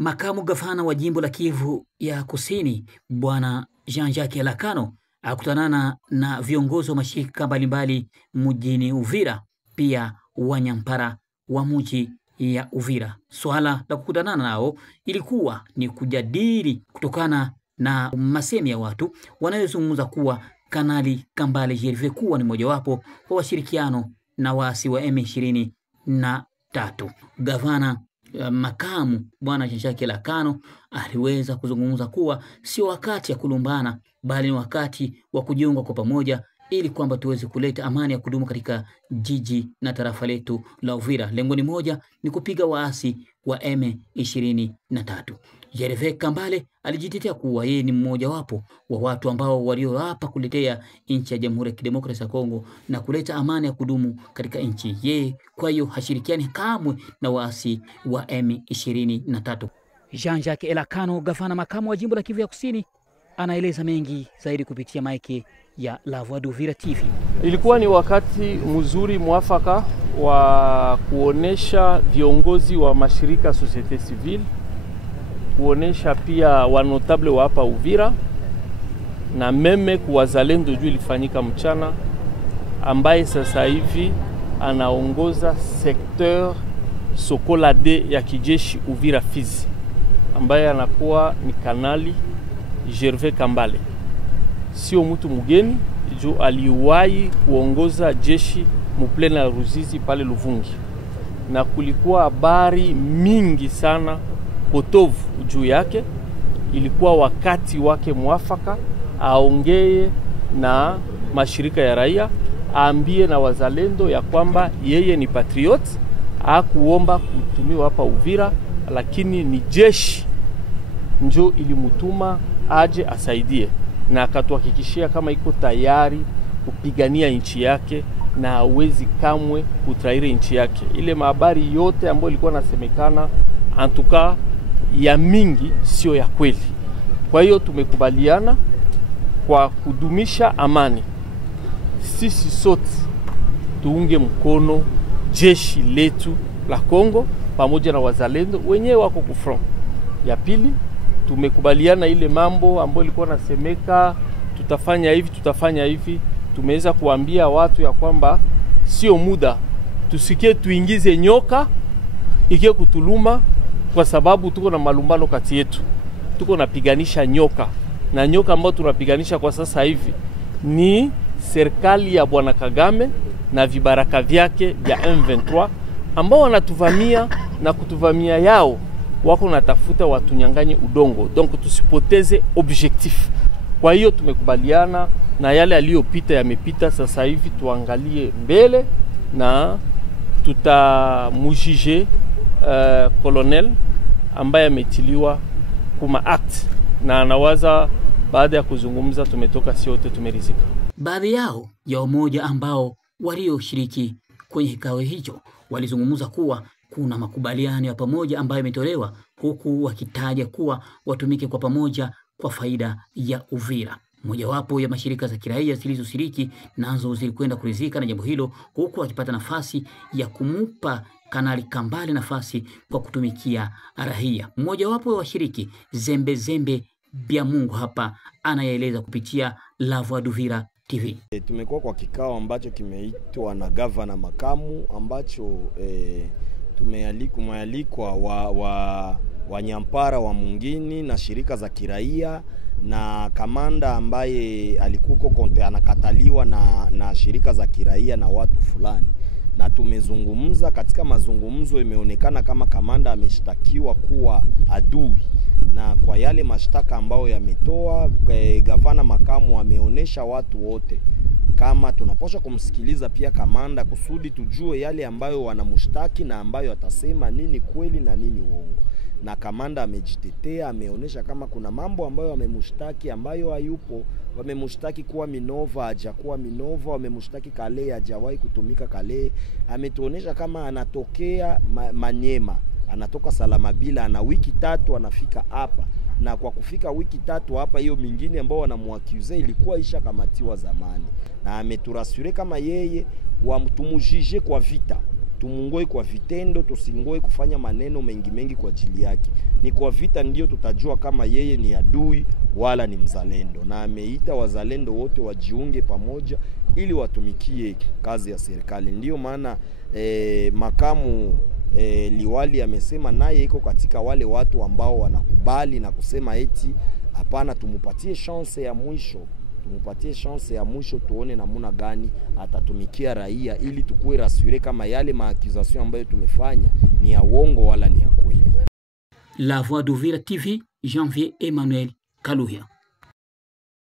Makamu gavana wa jimbo la Kivu ya Kusini, Bwana Jean-Jacques Elakano akutanana na viongozi wa mashirika mbalimbali mjini Uvira, pia wanyampara wa mji ya Uvira. Swala la kukutana nao ilikuwa ni kujadili kutokana na masemi ya watu wanayozungumza kuwa Kanali Kambale Gervais kuwa ni mojawapo wa washirikiano na waasi wa M23. Gavana makamu Bwana Jean-Jacques Elakano aliweza kuzungumza kuwa sio wakati ya kulumbana, bali ni wakati wa kujiunga kwa pamoja ili kwamba tuweze kuleta amani ya kudumu katika jiji na tarafa letu la Uvira. Lengo ni moja, ni kupiga waasi wa M23. Gervais Kambale alijitetea kuwa yeye ni mmoja wapo wa watu ambao walioapa kuletea nchi ya Jamhuri ya Kidemokrasia ya Kongo na kuleta amani ya kudumu katika nchi. Yeye kwa hiyo hashirikiani kamwe na waasi wa M23. Jean-Jacques Elakano, gavana makamu wa jimbo la Kivu ya Kusini, anaeleza mengi zaidi kupitia maiki ya La Voix d'Uvira TV. Ilikuwa ni wakati mzuri mwafaka wa kuonesha viongozi wa mashirika societe civile, kuonesha pia wanotable wa hapa Uvira na meme kuwazalendo juu ilifanyika mchana, ambaye sasa hivi anaongoza sekteur Sokolade ya kijeshi Uvira Fizi, ambaye anakuwa ni Kanali Gervais Kambale. Sio mtu mgeni juu aliwahi kuongoza jeshi muplena Ruzizi pale Luvungi, na kulikuwa habari mingi sana potovu juu yake. Ilikuwa wakati wake mwafaka aongee na mashirika ya raia, aambie na wazalendo ya kwamba yeye ni patriot, hakuomba kutumiwa hapa Uvira, lakini ni jeshi njo ilimutuma aje asaidie, na akatuhakikishia kama iko tayari kupigania nchi yake na hawezi kamwe kutraire nchi yake. Ile habari yote ambayo ilikuwa nasemekana antuka ya mingi sio ya kweli. Kwa hiyo tumekubaliana kwa kudumisha amani, sisi sote tuunge mkono jeshi letu la Kongo pamoja na wazalendo wenyewe wako ku front. Ya pili, tumekubaliana ile mambo ambayo ilikuwa nasemeka tutafanya hivi, tumeweza kuambia watu ya kwamba sio muda tusikie tuingize nyoka ikie kutuluma, kwa sababu tuko na malumbano kati yetu. Tuko napiganisha nyoka, na nyoka ambao tunapiganisha kwa sasa hivi ni serikali ya Bwana Kagame na vibaraka vyake vya M23 ambao wanatuvamia, na kutuvamia yao wako natafuta watunyanganye udongo. Donc tusipoteze objectif. Kwa hiyo tumekubaliana na yale aliyopita yamepita, sasa hivi tuangalie mbele na tutamujije colonel ambaye ametiliwa kuma act, na anawaza baada ya kuzungumza tumetoka siote tumerizika. Baadhi yao ya umoja ambao walioshiriki kwenye kikao hicho walizungumza kuwa kuna makubaliano ya pamoja ambayo yametolewa, huku wakitaja kuwa watumike kwa pamoja kwa faida ya Uvira. Mojawapo ya mashirika za kiraia zilizoshiriki nazo zilikwenda kuridhika na jambo hilo, huku akipata nafasi ya kumupa Kanali Kambale nafasi kwa kutumikia raia. Mmojawapo wa washiriki Zembe Bia Mungu hapa anayaeleza kupitia La Voix d'Uvira TV. Tumekuwa kwa kikao ambacho kimeitwa na gavana makamu, ambacho tumealikwa wanyampara wa mungini na shirika za kiraia na kamanda ambaye alikuko anakataliwa na shirika za kiraia na watu fulani, na tumezungumza. Katika mazungumzo imeonekana kama kamanda ameshtakiwa kuwa adui, na kwa yale mashtaka ambayo yametoa gavana makamu ameonesha watu wote kama tunaposha kumsikiliza pia kamanda kusudi tujue yale ambayo wanamshtaki na ambayo atasema nini kweli na nini uongo. Na kamanda amejitetea, ameonesha kama kuna mambo ambayo wamemshtaki ambayo hayupo. Wamemshtaki kuwa Minova, hajakuwa Minova. Wamemshtaki Kale, hajawahi kutumika Kale. Ametuonesha kama anatokea Manyema, anatoka Salamabila, ana wiki 3 anafika hapa, na kwa kufika wiki 3 hapa, hiyo mingine ambao wanamuaccuse ilikuwa isha kamatiwa zamani. Na ameturasure kama yeye wamtumujije kwa vita, Tumungoe kwa vitendo, tusingoe kufanya maneno mengi kwa ajili yake. Ni kwa vita ndio tutajua kama yeye ni adui wala ni mzalendo, na ameita wazalendo wote wajiunge pamoja ili watumikie kazi ya serikali. Ndio maana makamu liwali amesema naye iko katika wale watu ambao wanakubali na kusema eti hapana, tumupatie chance ya mwisho, tuone namuna gani atatumikia raia ili tukue rasure kama yale maakizasyon ambayo tumefanya ni ya uongo wala ni ya kweli. La Voix d'Uvira TV, Janvier Emmanuel Kaluya.